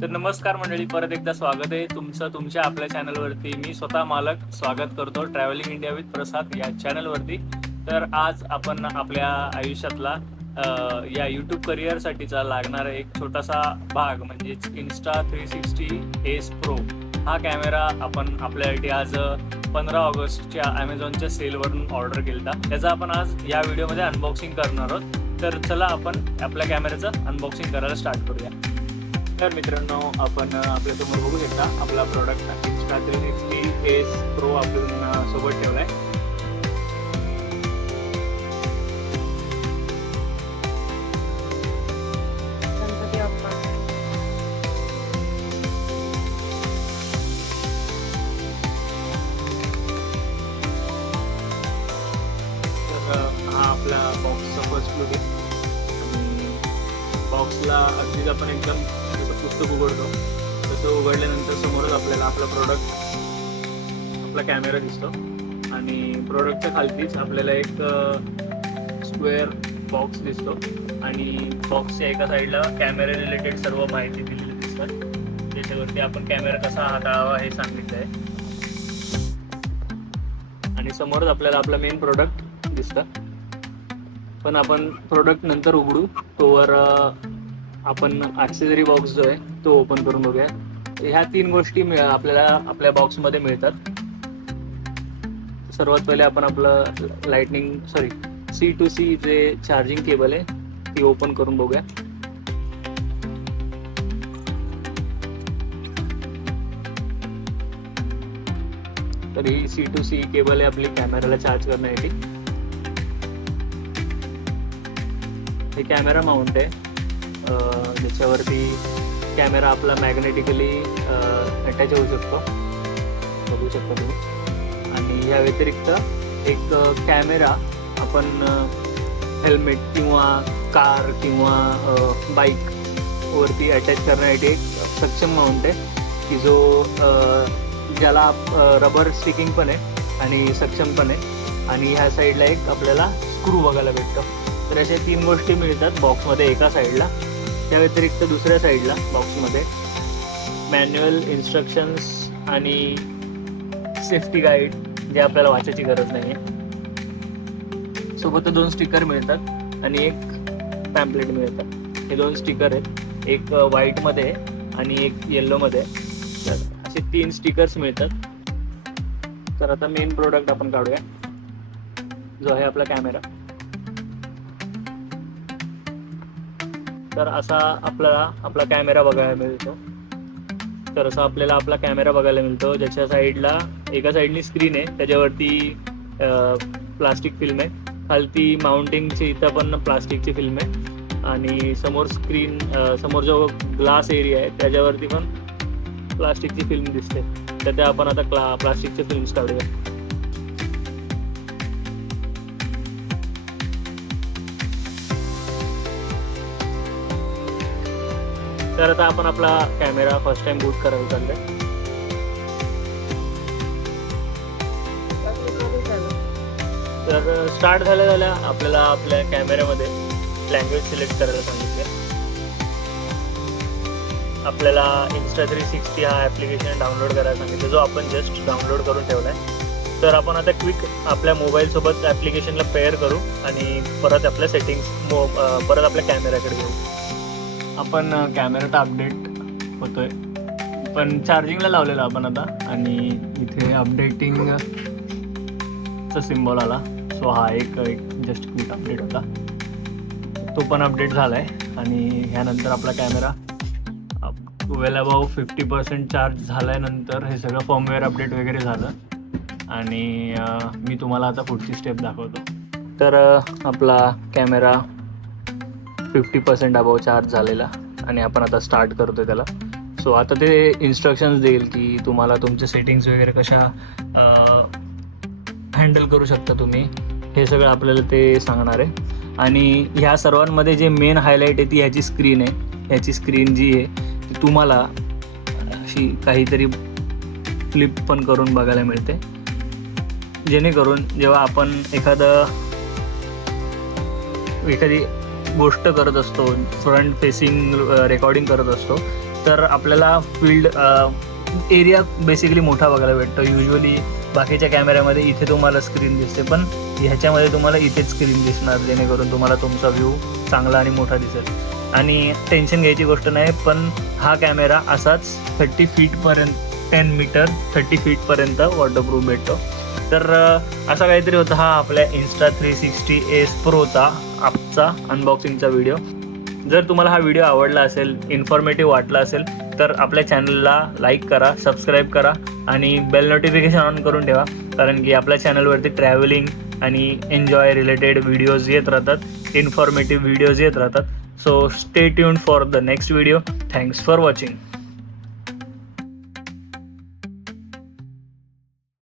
तर नमस्कार मंडळी, परत एकदा स्वागत आहे तुमचं तुमच्या आपल्या चॅनलवरती. मी स्वतः मालक स्वागत करतो ट्रॅव्हलिंग इंडिया विथ प्रसाद या चॅनलवरती. तर आज आपण आपल्या आयुष्यातला या यूट्यूब करिअरसाठीचा लागणारा एक छोटासा भाग म्हणजेच Insta360 Pro हा कॅमेरा आपण आपल्यासाठी आज 15 ऑगस्टच्या ॲमेझॉनच्या सेलवरून ऑर्डर केला. त्याचा आपण आज या व्हिडिओमध्ये अनबॉक्सिंग करणार आहोत. तर चला आपण आपल्या कॅमेऱ्याचं अनबॉक्सिंग करायला स्टार्ट करूया. तर मित्रांनो, आपण आपल्यासमोर बघू शकता आपला प्रोडक्ट Insta360 Pro आपण सोबत ठेवला आहे. हा आपला बॉक्सचा फर्स्ट लुक आहे. बॉक्सला अगदीच आपण एकदम जसं पुस्तक उघडतो तसं उघडल्यानंतर समोरच आपल्याला आपला प्रोडक्ट आपला कॅमेरा दिसतो आणि प्रोडक्टच्या खालतीच आपल्याला एक स्क्वेअर बॉक्स दिसतो आणि बॉक्सच्या एका साईडला कॅमेरा रिलेटेड सर्व माहिती दिलेली दिसतात. त्याच्यावरती आपण कॅमेरा कसा हाताळावा हे सांगितलं आहे आणि समोरच आपल्याला आपला मेन प्रोडक्ट दिसतं. पण आपण प्रोडक्ट नंतर उघडू, तोवर आपण ॲक्सेसरी बॉक्स जो आहे तो ओपन करून बघूया. ह्या 3 गोष्टी आपल्याला आपल्या बॉक्समध्ये मिळतात. सर्वात पहिले आपण आपलं C2C जे चार्जिंग केबल आहे ती ओपन करून बघूया. तर ही C2C केबल आहे आपली कॅमेराला चार्ज करण्यासाठी. हे कॅमेरा माउंट आहे ज्याच्यावरती कॅमेरा आपला मॅग्नेटिकली अटॅच होऊ शकतो, बघू शकता तुम्ही. आणि या व्यतिरिक्त एक कॅमेरा आपण हेल्मेट किंवा कार किंवा बाईक वरती अटॅच करण्यासाठी एक सक्षम माउंट आहे की जो ज्याला रबर स्टिकिंग पण आहे आणि सक्षम पण आहे. आणि ह्या साईडला एक आपल्याला स्क्रू बघायला भेटतो. तर अशा 3 गोष्टी मिळतात बॉक्समध्ये एका साईडला. त्या व्यतिरिक्त दुसऱ्या साईडला बॉक्समध्ये मॅन्युअल इन्स्ट्रक्शन्स आणि सेफ्टी गाईड जे आपल्याला वाचायची गरज नाही आहे. सोबत 2 स्टिकर मिळतात आणि एक पॅम्पलेट मिळतात. हे 2 स्टिकर आहेत, एक व्हाईटमध्ये आणि एक येल्लोमध्ये. तर असे 3 स्टिकर्स मिळतात. तर आता मेन प्रोडक्ट आपण काढूया, जो आहे आपला कॅमेरा. तर असा आपल्याला आपला कॅमेरा बघायला मिळतो. तर असा आपल्याला आपला कॅमेरा बघायला मिळतो, ज्याच्या साईडला एका साईडनी स्क्रीन आहे, त्याच्यावरती प्लास्टिक फिल्म आहे. खालती माउंटिंगची इथं पण प्लास्टिकची फिल्म आहे आणि समोर स्क्रीन समोर जो ग्लास एरिया आहे त्याच्यावरती पण प्लास्टिकची फिल्म दिसते. तर त्या आपण आता प्लास्टिकचे फिल्म्स काढूया. तर आता आपण आपला कॅमेरा फर्स्ट टाइम बूट करायला चाललोय. तर स्टार्ट झाल्या आपल्याला आपल्या कॅमेऱ्यामध्ये लँग्वेज सिलेक्ट करायला सांगितले. आपल्याला Insta360 हा ॲप्लिकेशन डाउनलोड करायला सांगितलं, जो आपण जस्ट डाउनलोड करून ठेवला आहे. तर आपण आता क्विक आपल्या मोबाईलसोबत ॲप्लिकेशनला पेअर करू आणि परत आपल्या सेटिंग्स परत आपल्या कॅमेऱ्याकडे घेऊ. आपण कॅमेरा तर अपडेट होतोय, पण चार्जिंगला लावलेला आपण आता आणि इथे अपडेटिंगचा सिम्बॉल आला. सो हा एक जस्ट क्विक अपडेट होता, तो पण अपडेट झाला आहे. आणि ह्यानंतर आपला कॅमेरा वेल अबाव 50% चार्ज झाल्यानंतर हे सगळं फर्मवेअर अपडेट वगैरे झालं आणि मी तुम्हाला आता पुढची स्टेप दाखवतो. तर आपला कॅमेरा 50% अबाव चार्ज झालेला आणि आपण आता स्टार्ट करतो त्याला. सो आता ते इन्स्ट्रक्शन्स देईल की तुम्हाला तुमचे सेटिंग्स वगैरे कशा हँडल करू शकता तुम्ही, हे सगळं आपल्याला ते सांगणार आहे. आणि ह्या सर्वांमध्ये जे मेन हायलाईट आहे ती ह्याची स्क्रीन आहे. ह्याची स्क्रीन जी आहे ती तुम्हाला अशी काहीतरी फ्लिप पण करून बघायला मिळते, जेणेकरून जेव्हा आपण एखादी गोष्ट करत असतो, फ्रंट फेसिंग रेकॉर्डिंग करत असतो, तर आपल्याला फील्ड एरिया बेसिकली मोठा बघायला भेटतो. युजली बाकीच्या कॅमेऱ्यामध्ये इथे तुम्हाला स्क्रीन दिसते, पण ह्याच्यामध्ये तुम्हाला इथेच स्क्रीन दिसणार, जेणेकरून तुम्हाला तुमचा व्ह्यू चांगला आणि मोठा दिसेल. आणि टेन्शन घ्यायची गोष्ट नाही, पण हा कॅमेरा असाच 30 फीटपर्यंत 10 मीटर 30 फीटपर्यंत वॉटरप्रूफ भेटतो. तर असा काहीतरी होता हा आपल्या Insta360S Proचा आजचा अनबॉक्सिंगचा व्हिडिओ. जर तुम्हाला हा व्हिडिओ आवडला असेल, इन्फॉर्मेटिव्ह वाटला असेल, तर आपल्या चॅनलला लाईक करा, सबस्क्राईब करा आणि बेल नोटिफिकेशन ऑन करून ठेवा, कारण की आपल्या चॅनलवरती ट्रॅव्हलिंग आणि एन्जॉय रिलेटेड व्हिडिओज येत राहतात, इन्फॉर्मेटिव्ह व्हिडिओज येत राहतात. So stay tuned for the next video. Thanks for watching.